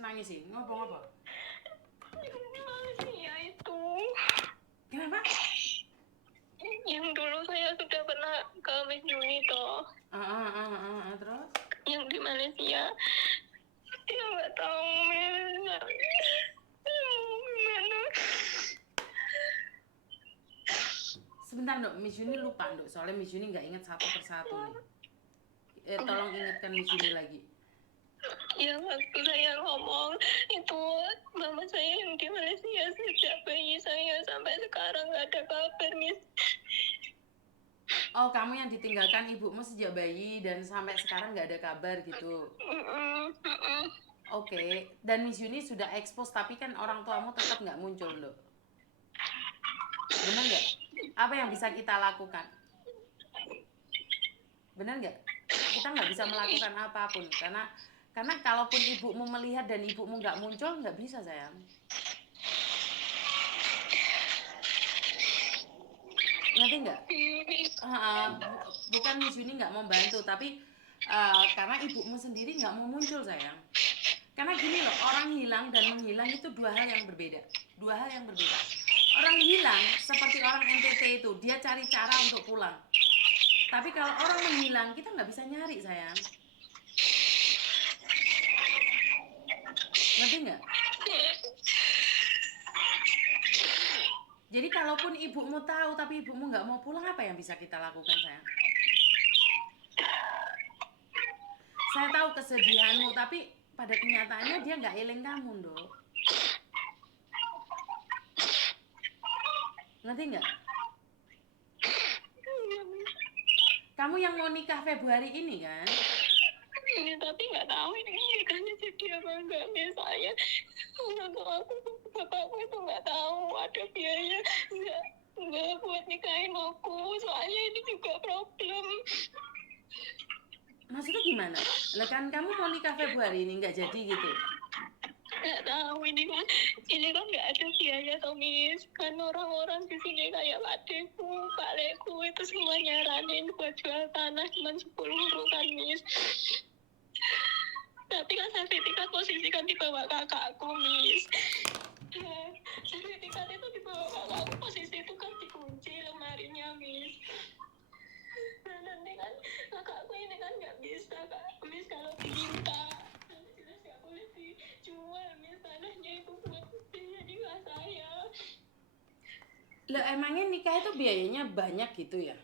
nangis sih? Ngomong apa? Malaysia itu. Kenapa? Yang dulu saya sudah pernah ke Miss Juni toh. Terus? Yang di Malaysia. Dia nggak tahu Miss. Gimana? Sebentar dok, Miss Juni lupa dok, soalnya Miss Juni nggak inget satu persatu nih. Tolong ingatkan Miss Juni lagi. Ya waktu saya ngomong itu mama saya yang di Malaysia sejak bayi saya sampai sekarang nggak ada kabar Miss. Oh, kamu yang ditinggalkan ibumu sejak bayi dan sampai sekarang nggak ada kabar gitu. Oke, dan Miss Yuni sudah expose tapi kan orang tuamu tetap nggak muncul dok. Benar nggak? Apa yang bisa kita lakukan? Benar nggak? Kita nggak bisa melakukan apapun karena kalaupun ibumu melihat dan ibumu nggak muncul, nggak bisa sayang. Ngerti nggak? Bukan Miss Yuni nggak mau bantu, tapi karena ibumu sendiri nggak mau muncul sayang. Karena gini loh, orang hilang dan menghilang itu dua hal yang berbeda. Dua hal yang berbeda. Orang hilang seperti orang NTT itu, dia cari cara untuk pulang. Tapi kalau orang menghilang, kita nggak bisa nyari sayang. Ngerti nggak? Jadi kalaupun ibumu tahu tapi ibumu nggak mau pulang, apa yang bisa kita lakukan sayang? Saya tahu kesedihanmu, tapi pada kenyataannya dia nggak eling kamu, dok. Ngerti nggak? Kamu yang mau nikah Februari ini kan? Ini tapi nggak tahu ini nikahnya jadi apa enggak misalnya orang tua aku bapakku itu nggak tahu ada biaya nggak buat nikahin aku soalnya ini juga problem. Maksudnya gimana? Lah kan kamu mau nikah Februari ini nggak jadi gitu? Nggak tahu ini kan nggak ada biaya toh Miss kan orang-orang di sini kayak adekku, Pak Leku itu semua nyaranin buat jual tanah cuma 10 kan Miss. Tapi kan sertifikat posisi kan di bawah kakakku Miss. Sertifikat itu di bawah kakakku posisi itu kan dikunci lemarinya Miss. Nah nanti kan kakakku ini kan nggak bisa Kak Miss kalau diminta nanti jelas nggak boleh dijual Miss tanahnya itu buat biaya nikah saya. Lah emangnya nikah itu biayanya banyak gitu ya?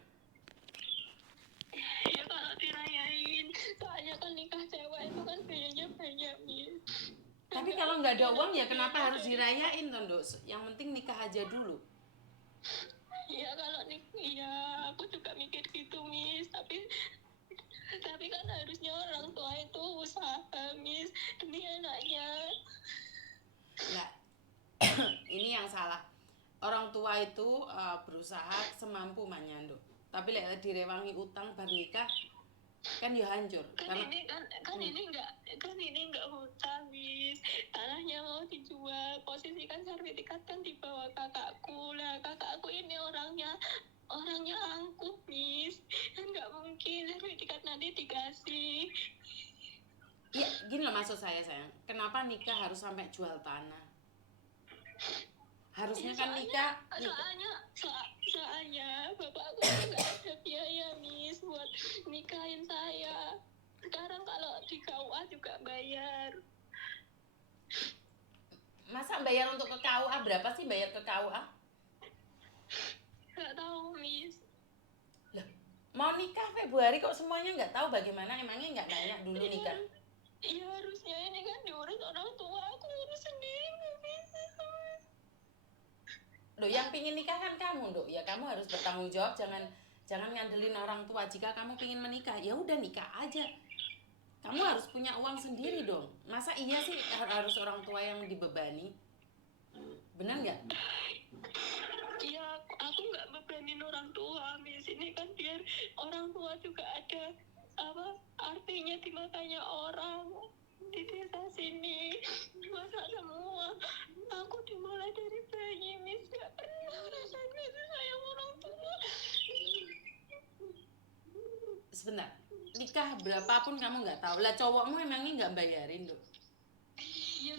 Ya kalau dirayain soalnya kan nikah cewek itu kan biayanya banyak Miss. Tapi kalau nggak ada uang ya kenapa harus dirayain toh, Dok? Yang penting nikah aja dulu. Ya kalau ya aku juga mikir gitu Miss tapi kan harusnya orang tua itu usaha Miss demi anaknya. Lah ini yang salah. Orang tua itu berusaha semampu manyando. Tapi lek direwangi utang bar nikah kan ya hancur. Kan ini nggak hutang Miss tanahnya mau dijual posisi kan sertifikat kan di bawah kakakku lah kakakku ini orangnya angkuh Miss kan nggak mungkin sertifikat nanti dikasih. Ya gini loh maksud saya sayang. Kenapa nikah harus sampai jual tanah? Harusnya Ya, kan nikah. Soalnya bapakku itu nggak ada biaya Miss buat nikahin saya. Sekarang kalau di KUA juga bayar. Masa bayar untuk ke KUA berapa sih bayar ke KUA? Nggak tahu Miss. Lah, mau nikah Februari kok semuanya nggak tahu bagaimana? Emangnya nggak nanya dulu nikah? Iya harusnya ini kan diurus orang tua aku urus sendiri nggak bisa. Loh yang pingin nikah kan kamu Dok, ya kamu harus bertanggung jawab, jangan ngandelin orang tua. Jika kamu pingin menikah ya udah nikah aja, kamu harus punya uang sendiri dong. Masa iya sih harus orang tua yang dibebani? Benar nggak? Iya aku nggak bebanin orang tua Miss ini kan biar orang tua juga ada artinya dimakanya orang di desa sini masa semua aku dimulai dari bayi Miss gak pernah rasain kasih sayang orang tua. Sebentar, nikah berapapun kamu nggak tahu lah, cowokmu emangnya nggak bayarin Dok? Ya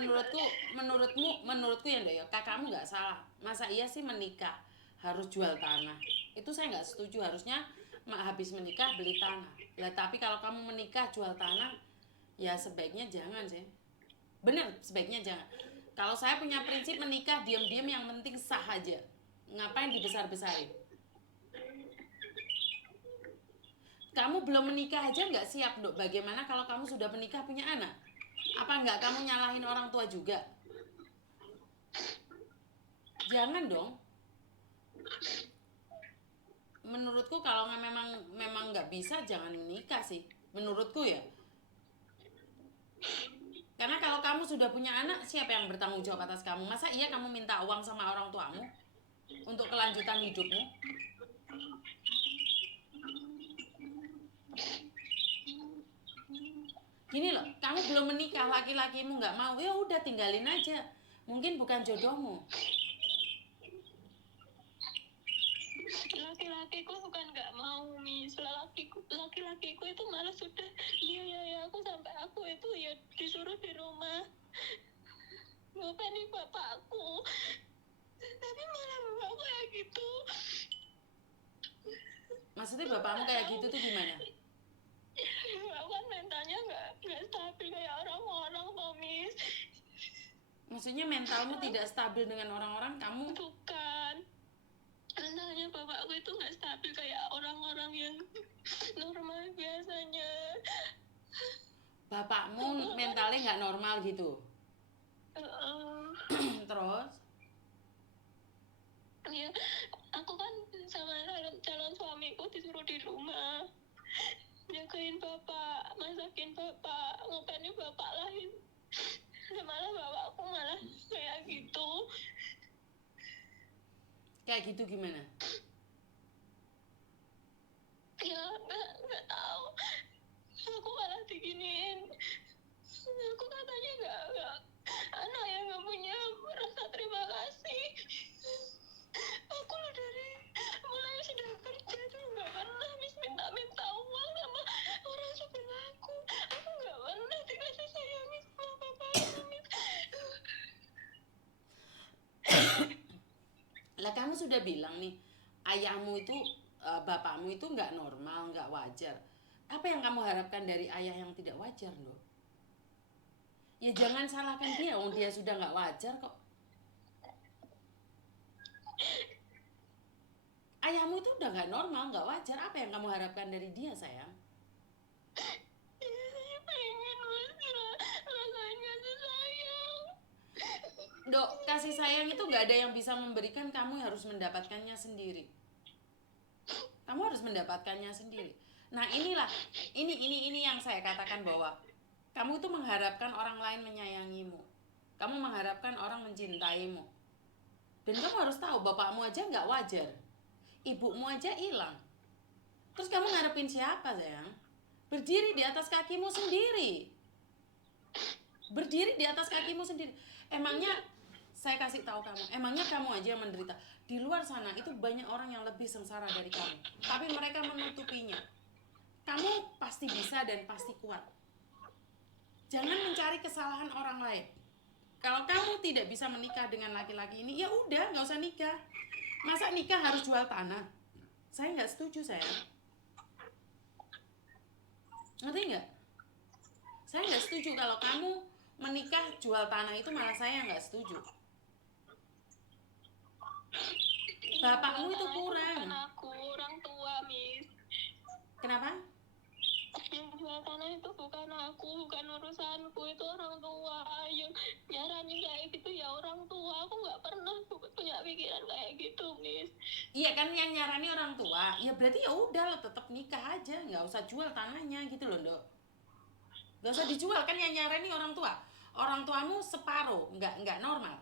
menurutku ya Ndok ya, kakakmu nggak salah. Masa iya sih menikah harus jual tanah? Itu saya nggak setuju. Harusnya habis menikah beli tanah lah. Tapi kalau kamu menikah jual tanah, ya sebaiknya jangan sih. Bener, sebaiknya jangan. Kalau saya punya prinsip menikah diam-diam, yang penting sah aja. Ngapain dibesar-besarin? Kamu belum menikah aja nggak siap Dok. Bagaimana kalau kamu sudah menikah punya anak? Apa nggak kamu nyalahin orang tua juga? Jangan dong. Menurutku kalau memang nggak bisa, jangan menikah sih. Menurutku ya. Karena kalau kamu sudah punya anak, siapa yang bertanggung jawab atas kamu? Masa iya kamu minta uang sama orang tuamu untuk kelanjutan hidupmu? Gini loh, kamu belum menikah, laki-lakimu nggak mau, ya udah tinggalin aja. Mungkin bukan jodohmu. Laki-lakiku bukan nggak mau, Miss. Laki-lakiku itu malah sudah ya aku sampai aku itu ya disuruh di rumah ngopeni bapakku, tapi malah bapakku kayak gitu. Maksudnya bapakmu kayak gitu tuh gimana? Aku kan mentalnya nggak stabil kayak orang-orang toh, Miss. Maksudnya mentalmu tidak stabil dengan orang-orang, kamu? Bukan, mentalnya bapakku itu nggak stabil kayak orang-orang yang normal biasanya. Bapakmu mentalnya nggak normal gitu. Terus? Ya, aku kan sama calon suamiku disuruh di rumah jagain bapak, masakin bapak, ngopeni bapak lah. Malah bapakku malah kayak gitu. Kayak gitu gimana? Ya nggak tahu, aku malah diginiin. Aku katanya nggak anak yang nggak punya rasa terima kasih. Aku loh dari mulai sudah kerja tuh nggak pernah minta uang sama orang sebelah aku. Aku nggak pernah dikasih sayangin sama bapaknya, Miss. Lah kamu sudah bilang nih, ayahmu itu, bapakmu itu nggak normal, nggak wajar. Apa yang kamu harapkan dari ayah yang tidak wajar, loh? Ya jangan salahkan dia, dia sudah nggak wajar kok. Ayahmu itu udah nggak normal, nggak wajar. Apa yang kamu harapkan dari dia, sayang? Saya pengen rasain kasih sayang. Dok, kasih sayang itu nggak ada yang bisa memberikan, kamu harus mendapatkannya sendiri. Kamu harus mendapatkannya sendiri. Nah inilah, ini yang saya katakan bahwa kamu itu mengharapkan orang lain menyayangimu. Kamu mengharapkan orang mencintaimu. Dan kamu harus tahu, bapakmu aja nggak wajar. Ibumu aja hilang. Terus kamu ngarepin siapa, sayang? Berdiri di atas kakimu sendiri. Berdiri di atas kakimu sendiri. Emangnya, saya kasih tahu kamu, emangnya kamu aja yang menderita. Di luar sana itu banyak orang yang lebih sengsara dari kamu, tapi mereka menutupinya. Kamu pasti bisa dan pasti kuat. Jangan mencari kesalahan orang lain. Kalau kamu tidak bisa menikah dengan laki-laki ini, ya udah, nggak usah nikah. Masa nikah harus jual tanah? Saya nggak setuju, sayang. Ngerti nggak? Saya nggak setuju kalau kamu menikah jual tanah, itu malah saya nggak setuju. Bapakmu itu kurang. Bukan aku, orang tua, Miss. Kenapa? Yang jual tanah itu bukan aku, bukan urusanku, itu orang tua. Yang nyaranin kayak gitu ya orang tua. Aku nggak pernah punya pikiran kayak gitu, Miss. Iya kan, yang nyarani orang tua. Ya berarti ya udah lo tetap nikah aja, nggak usah jual tanahnya gitu loh, Dok. Nggak usah dijual, kan yang nyarani orang tua. Orang tuamu separuh, nggak normal.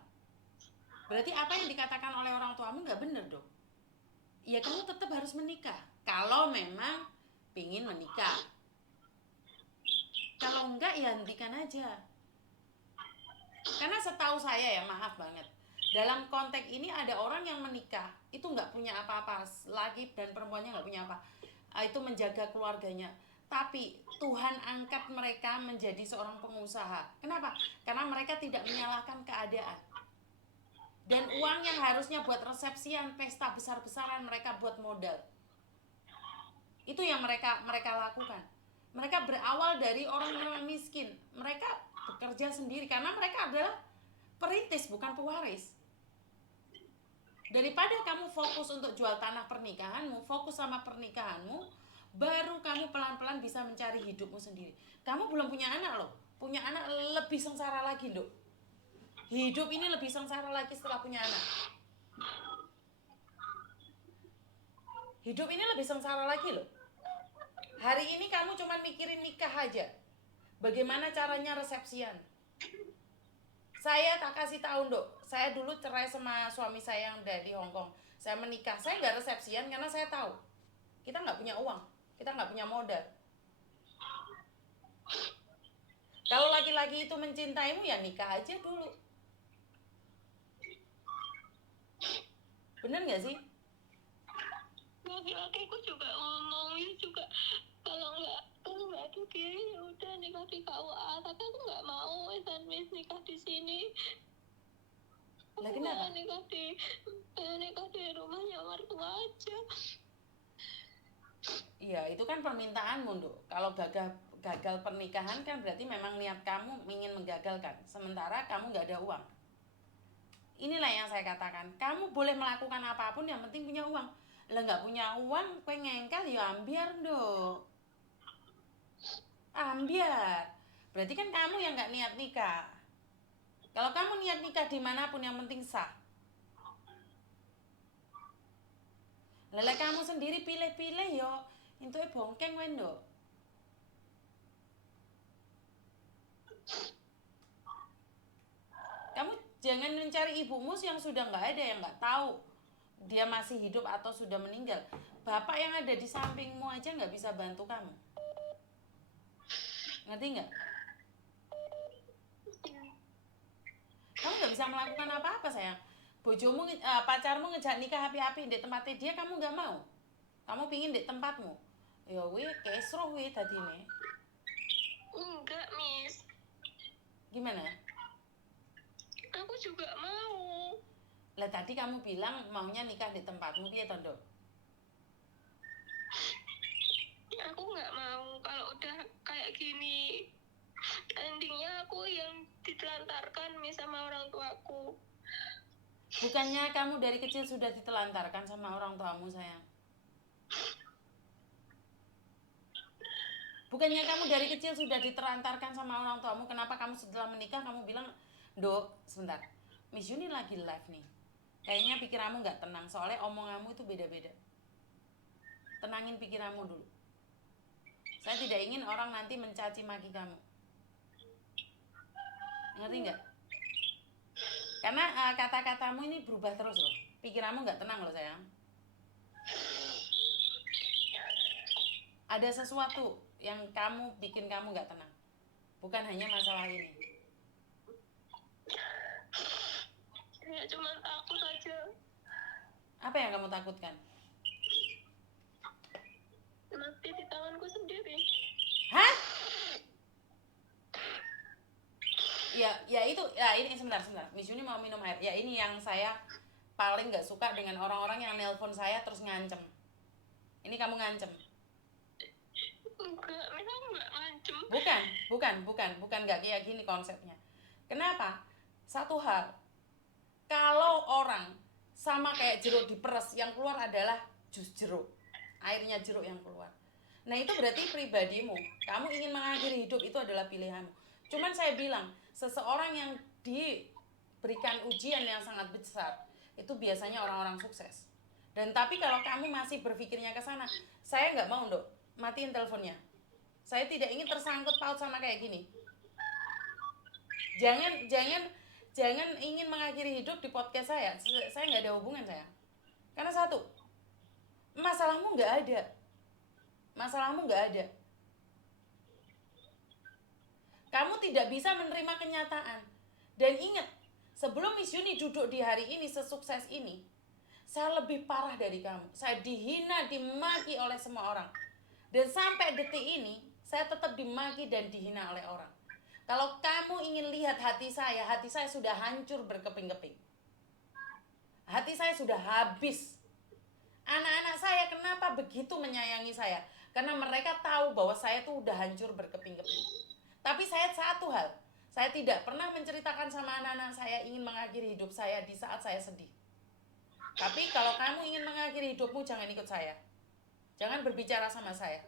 Berarti apa yang dikatakan oleh orang tuamu nggak bener, Dok. Ya kamu tetap harus menikah kalau memang pingin menikah. Kalau enggak ya hentikan aja. Karena setahu saya ya, maaf banget, dalam konteks ini ada orang yang menikah itu nggak punya apa-apa, laki dan perempuannya nggak punya apa, itu menjaga keluarganya. tapi Tuhan angkat mereka menjadi seorang pengusaha. Kenapa? Karena mereka tidak menyalahkan keadaan. Dan uang yang harusnya buat resepsian, pesta besar-besaran, mereka buat modal. Itu yang mereka lakukan. Mereka berawal dari orang-orang miskin. Mereka bekerja sendiri karena mereka adalah perintis, bukan pewaris. Daripada kamu fokus untuk jual tanah pernikahanmu, fokus sama pernikahanmu, baru kamu pelan-pelan bisa mencari hidupmu sendiri. Kamu belum punya anak loh. Punya anak lebih sengsara lagi loh. Hidup ini lebih sengsara lagi setelah punya anak. Hidup ini lebih sengsara lagi loh. Hari ini kamu cuma mikirin nikah aja. Bagaimana caranya resepsian. Saya tak kasih tahu dok, saya dulu cerai sama suami saya yang dari Hongkong. Saya menikah, saya nggak resepsian karena saya tahu kita nggak punya uang, kita nggak punya modal. Kalau laki-laki itu mencintaimu ya nikah aja dulu. Bener nggak sih? Laki-lakiku juga ngomongnya juga kalau nggak ada dia ya udah nikah di KUA, tapi aku nggak mau wis nikah di sini. Lah kenapa? Nikah di rumahnya mertua aja. Iya, itu kan permintaanmu, Dok. Kalau gagal pernikahan kan berarti memang niat kamu ingin menggagalkan. Sementara kamu nggak ada uang. Inilah yang saya katakan. Kamu boleh melakukan apapun, yang penting punya uang. Lah nggak punya uang, kue ngengkel ya ambiar, Dok. Ambiar. Berarti kan kamu yang nggak niat nikah. Kalau kamu niat nikah dimanapun, yang penting sah. Lele kamu sendiri pilih-pilih yo, itu bongkeng wendo. Kamu jangan mencari ibumu yang sudah nggak ada, yang nggak tahu dia masih hidup atau sudah meninggal. Bapak yang ada di sampingmu aja nggak bisa bantu kamu. Ngerti nggak? Kamu nggak bisa melakukan apa-apa sayang. Bojomu, pacarmu ngejak nikah api-api di tempatnya dia, kamu nggak mau. Kamu pingin di tempatmu. Ya wih, kesroh wih tadi nih. Enggak, Miss. Gimana? Aku juga mau. Lah tadi kamu bilang maunya nikah di tempatmu, piye tondo? Aku nggak mau kalau udah kayak gini. Endingnya aku yang ditelantarkan Miss sama orang tuaku. Bukannya kamu dari kecil sudah ditelantarkan sama orang tuamu sayang? Bukannya kamu dari kecil sudah ditelantarkan sama orang tuamu? Kenapa kamu setelah menikah kamu bilang, Dok, sebentar, Miss Yuni lagi live nih. Kayaknya pikiranmu nggak tenang, soalnya omonganmu itu beda-beda. Tenangin pikiranmu dulu. Saya tidak ingin orang nanti mencaci maki kamu. Ngerti nggak? Karena kata-katamu ini berubah terus loh. Pikiranmu nggak tenang loh sayang. Ada sesuatu yang bikin kamu nggak tenang. Bukan hanya masalah ini. Ya cuma takut aja. Apa yang kamu takutkan? Mati di tanganku sendiri. Hah? Ya itu, ya ini sebentar. Miss Yuni mau minum air. Ya ini yang saya paling nggak suka dengan orang-orang yang nelpon saya terus ngancem. Ini kamu ngancem. Enggak, Miss, aku nggak ngancem. Bukan nggak kayak gini konsepnya. Kenapa? Satu hal, kalau orang sama kayak jeruk diperes, yang keluar adalah jus jeruk, airnya jeruk yang keluar. Nah itu berarti pribadimu. Kamu ingin mengakhiri hidup, itu adalah pilihanmu. Cuman saya bilang, seseorang yang diberikan ujian yang sangat besar, itu biasanya orang-orang sukses. Dan tapi kalau kamu masih berpikirnya ke sana, saya nggak mau dok, matiin teleponnya. Saya tidak ingin tersangkut paut sama kayak gini. Jangan ingin mengakhiri hidup di podcast saya. Saya nggak ada hubungan saya. Karena satu, masalahmu nggak ada. Kamu tidak bisa menerima kenyataan. Dan ingat, sebelum Miss Yuni duduk di hari ini sesukses ini, saya lebih parah dari kamu. Saya dihina, dimaki oleh semua orang. Dan sampai detik ini saya tetap dimaki dan dihina oleh orang. Kalau kamu ingin lihat hati saya sudah hancur berkeping-keping. Hati saya sudah habis. Anak-anak saya kenapa begitu menyayangi saya? Karena mereka tahu bahwa saya tuh udah hancur berkeping-keping. Tapi saya satu hal, saya tidak pernah menceritakan sama anak-anak saya ingin mengakhiri hidup saya di saat saya sedih. Tapi kalau kamu ingin mengakhiri hidupmu, jangan ikut saya. Jangan berbicara sama saya.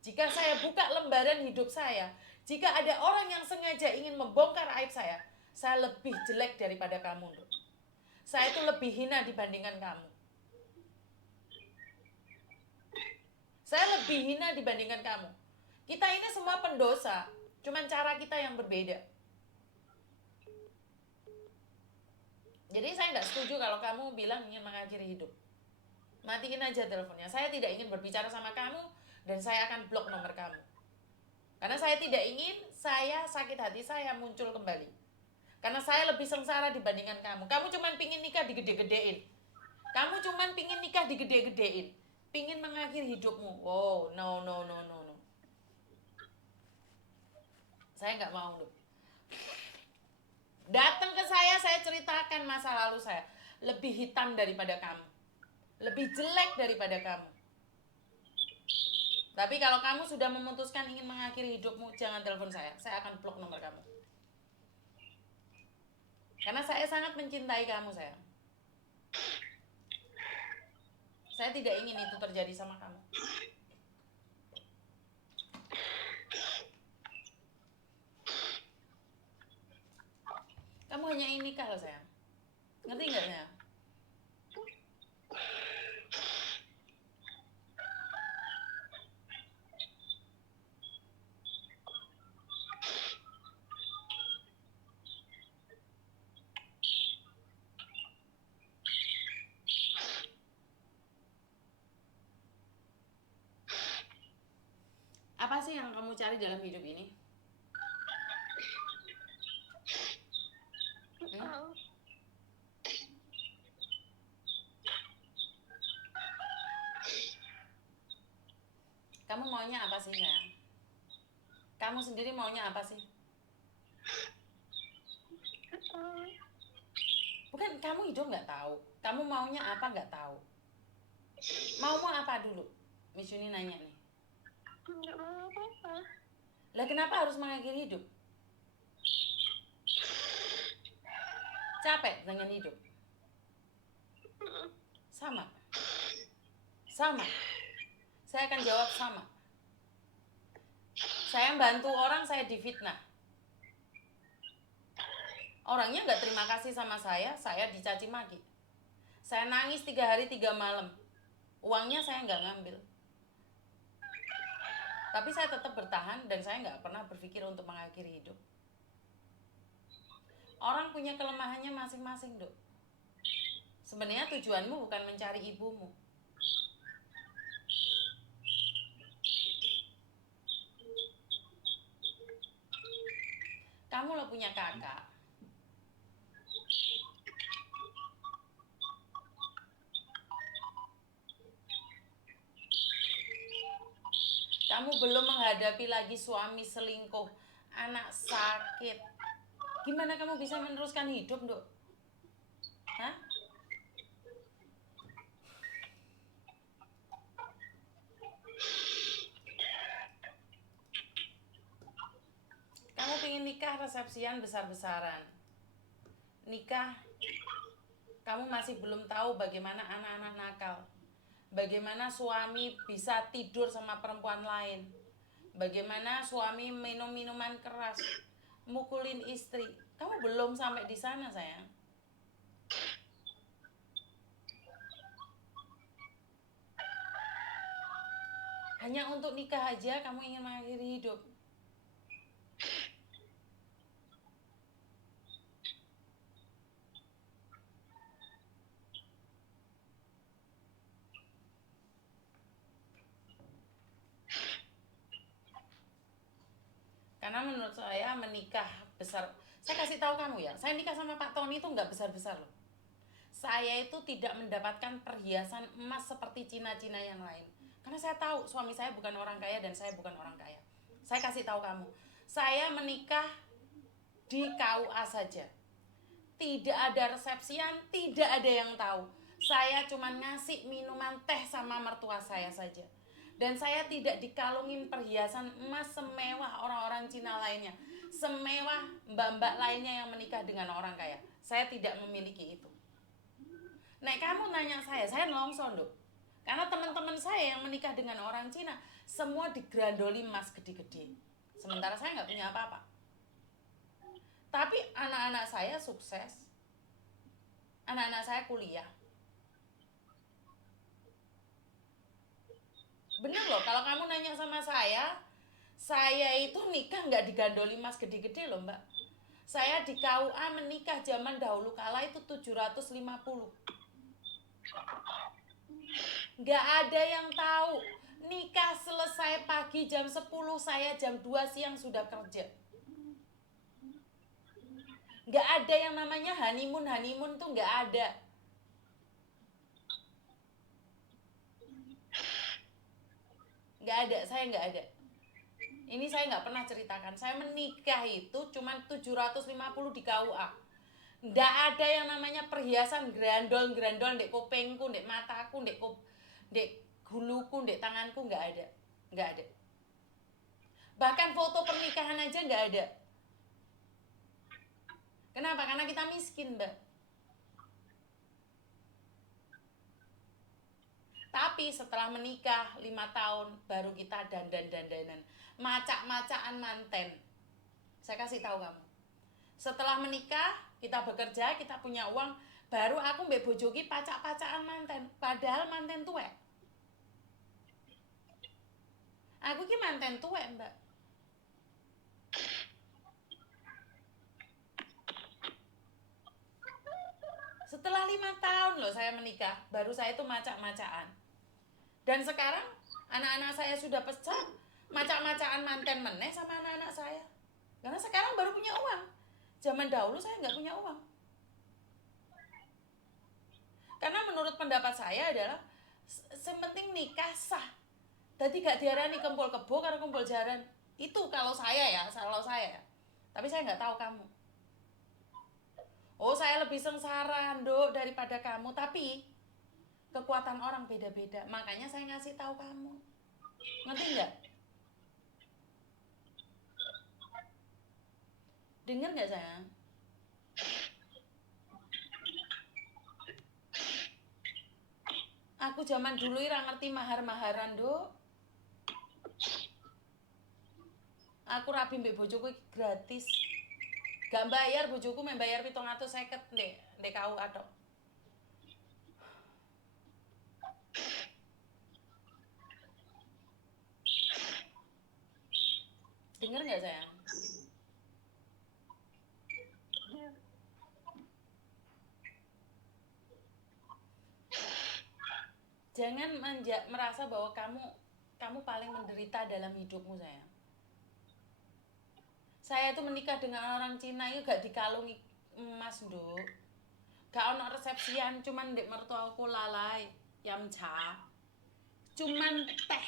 Jika saya buka lembaran hidup saya, jika ada orang yang sengaja ingin membongkar aib saya lebih jelek daripada kamu. Saya itu lebih hina dibandingkan kamu. Saya lebih hina dibandingkan kamu. Kita ini semua pendosa, cuman cara kita yang berbeda. Jadi saya nggak setuju kalau kamu bilang ingin mengakhiri hidup. Matiin aja teleponnya. Saya tidak ingin berbicara sama kamu dan saya akan blok nomor kamu. Karena saya tidak ingin saya sakit hati saya muncul kembali. Karena saya lebih sengsara dibandingkan kamu. Kamu cuma pingin nikah digede-gedein. Kamu cuma pingin nikah digede-gedein. Pingin mengakhiri hidupmu. Oh, no. Saya nggak mau loh. Datang ke saya ceritakan masa lalu saya. Lebih hitam daripada kamu. Lebih jelek daripada kamu. Tapi kalau kamu sudah memutuskan ingin mengakhiri hidupmu, jangan telepon saya. Saya akan blok nomor kamu. Karena saya sangat mencintai kamu, sayang. Saya tidak ingin itu terjadi sama kamu. Kamu hanya ingin nikah loh, sayang. Ngerti nggak, sayang? Apa sih yang kamu cari dalam hidup ini? Kamu maunya apa sih, sayang? Kamu sendiri maunya apa sih? Bukan, kamu hidup nggak tahu. Kamu maunya apa nggak tahu. Mau apa dulu? Miss Yuni nanya nih. Nggak mau apa-apa. Lah kenapa harus mengakhiri hidup? Capek dengan hidup? Sama. Saya akan jawab sama. Saya bantu orang, saya difitnah. Orangnya nggak terima kasih sama saya dicaci maki. Saya nangis 3 hari 3 malam. Uangnya saya nggak ngambil. Tapi saya tetap bertahan dan saya nggak pernah berpikir untuk mengakhiri hidup. Orang punya kelemahannya masing-masing, Dok. Sebenarnya tujuanmu bukan mencari ibumu. Kamu lo punya kakak. Kamu belum menghadapi lagi suami selingkuh, anak sakit. Gimana kamu bisa meneruskan hidup, Dok? Hah? Kamu pengen nikah resepsian besar-besaran. Nikah, kamu masih belum tahu bagaimana anak-anak nakal. Bagaimana suami bisa tidur sama perempuan lain. Bagaimana suami minum minuman keras, mukulin istri. Kamu belum sampai di sana, sayang. Hanya untuk nikah aja kamu ingin mengakhiri hidup. Karena menurut saya menikah besar, saya kasih tahu kamu ya, saya nikah sama Pak Tony itu nggak besar-besar loh. Saya itu tidak mendapatkan perhiasan emas seperti Cina-Cina yang lain. Karena saya tahu suami saya bukan orang kaya dan saya bukan orang kaya. Saya kasih tahu kamu, saya menikah di KUA saja. Tidak ada resepsian, tidak ada yang tahu. Saya cuma ngasih minuman teh sama mertua saya saja. Dan saya tidak dikalungin perhiasan emas semewah orang-orang Cina lainnya, semewah mbak-mbak lainnya yang menikah dengan orang kaya. Saya tidak memiliki itu. Nek kamu nanya saya nelongso nduk. Karena teman-teman saya yang menikah dengan orang Cina semua digrandoli emas gede-gede. Sementara saya nggak punya apa-apa. Tapi anak-anak saya sukses. Anak-anak saya kuliah. Bener loh, kalau kamu nanya sama saya itu nikah nggak digandoli emas gede-gede loh mbak. Saya di KUA menikah zaman dahulu kala itu 750. Nggak ada yang tahu. Nikah selesai pagi jam 10, saya jam 2 siang sudah kerja. Nggak ada yang namanya honeymoon tuh nggak ada. Nggak ada, saya nggak ada. Ini saya nggak pernah ceritakan. Saya menikah itu cuma 750 di KUA. Nggak ada yang namanya perhiasan grandol-grandol dek kupingku, dek mataku, dek guluku, dek tanganku, nggak ada. Nggak ada. Bahkan foto pernikahan aja nggak ada. Kenapa? Karena kita miskin, mbak. Tapi setelah menikah 5 tahun baru kita dandan-dandanan, macak-macakan manten. Saya kasih tahu kamu. Setelah menikah, kita bekerja, kita punya uang, baru aku mbak bojoki pacak-pacakan manten. Padahal manten tuwek. Aku ki manten tuwek, mbak. Setelah 5 tahun loh saya menikah, baru saya itu macak-macakan. Dan sekarang anak-anak saya sudah pecah, macak-macakan manten meneh sama anak-anak saya. Karena sekarang baru punya uang. Zaman dahulu saya nggak punya uang. Karena menurut pendapat saya adalah sepenting nikah sah. Tadi gak diarani kumpul kebo karena kumpul jaran. Itu kalau saya ya. Tapi saya nggak tahu kamu. Oh, saya lebih sengsara, Nduk, daripada kamu. Tapi kekuatan orang beda-beda. Makanya saya ngasih tahu kamu. Ngerti nggak? Dengar nggak sayang? Aku zaman dulu ira ngerti mahar-maharan, Nduk. Aku rabi mbek bojoku gratis. Gak bayar bojoku membayar 750 ndek KUA tok. Dengar nggak sayang? Jangan merasa bahwa kamu paling menderita dalam hidupmu sayang. Saya itu menikah dengan orang Cina itu gak dikalungi emas, Nduk. Gak ono resepsian, cuman ndek mertuaku lalai yamcha. Cuman teh.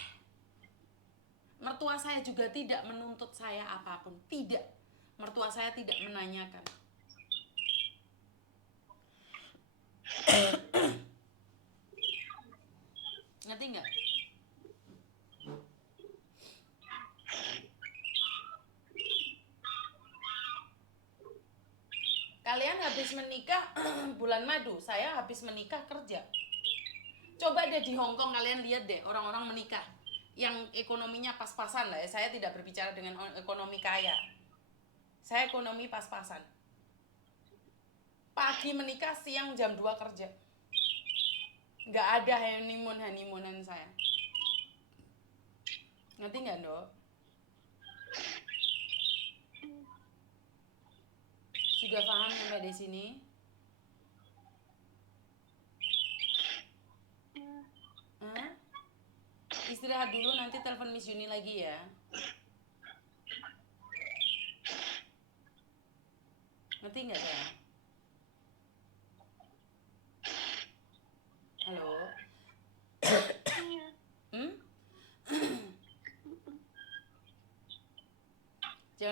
Mertua saya juga tidak menuntut saya apapun, tidak. Mertua saya tidak menanyakan. Ngerti nggak? Kalian habis menikah bulan madu, saya habis menikah kerja. Coba deh di Hong Kong kalian lihat deh orang-orang menikah yang ekonominya pas-pasan lah ya. Saya tidak berbicara dengan ekonomi kaya. Saya ekonomi pas-pasan. Pagi menikah, siang jam 2 kerja. Nggak ada honeymoonan saya. Ngerti nggak, Ndok? Sudah paham sampai di sini? Hah? Istirahat dulu, nanti telepon Miss Yuni lagi ya. Ngerti nggak ya? Halo?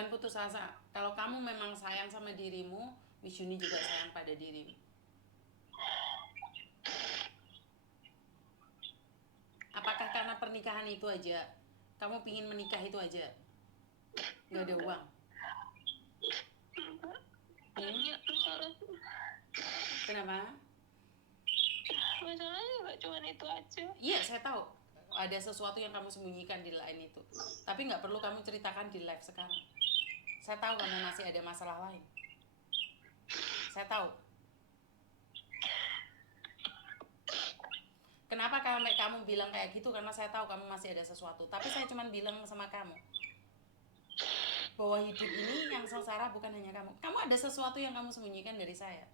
Jangan putus asa. Kalau kamu memang sayang sama dirimu, Miss Yuni juga sayang pada dirimu. Apakah karena pernikahan itu aja? Kamu pingin menikah itu aja? Gak ada uang? Enggak. Hmm? Banyak masalah. Kenapa? Masalahnya nggak cuma itu aja. Iya, saya tahu. Ada sesuatu yang kamu sembunyikan di lain itu. Tapi nggak perlu kamu ceritakan di live sekarang. Saya tahu kamu masih ada masalah lain. Saya tahu. Kenapa kamu bilang kayak gitu? Karena saya tahu kamu masih ada sesuatu. Tapi saya cuma bilang sama kamu bahwa hidup ini yang sengsara bukan hanya kamu. Kamu ada sesuatu yang kamu sembunyikan dari saya.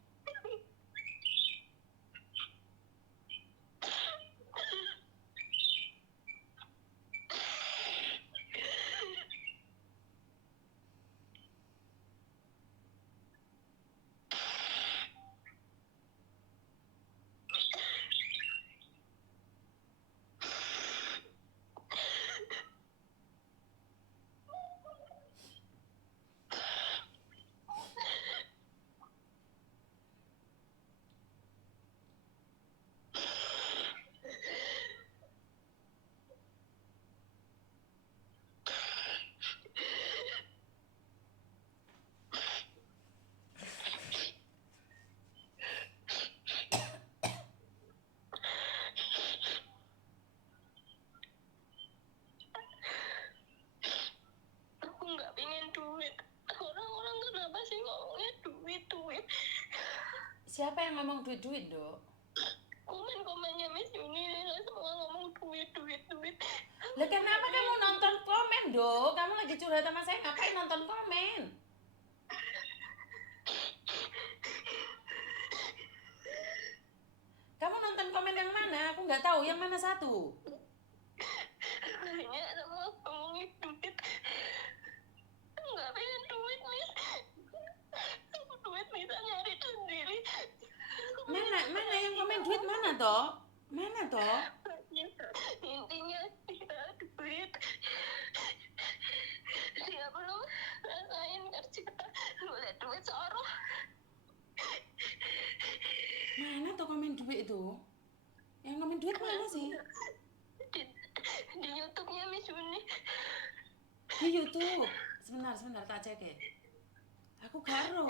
Aku nggak pengen duit. Orang-orang kenapa sih ngomongnya duit duit? Siapa yang ngomong duit-duit, Dok? Komen-komennya Miss Yuni semua ngomong duit duit duit. Lah kenapa kamu nonton komen, Dok? Kamu lagi curhat sama saya, ngapain nonton komen? Kamu nonton komen yang mana? Aku nggak tahu yang mana satu. Banyak semua ngomongin duit. Nggak pengen duit Miss. Duit bisa nyari sendiri. Mana yang komen duit mana, toh? Mana, toh? Intinya dia duit. Dia belum rasain kerja. Boleh duit seorang. Mana tuh komen duit itu? Yang komen duit mana sih? Di YouTube-nya Miss Yuni. Di YouTube. Sebentar tak cek ya. Aku garo.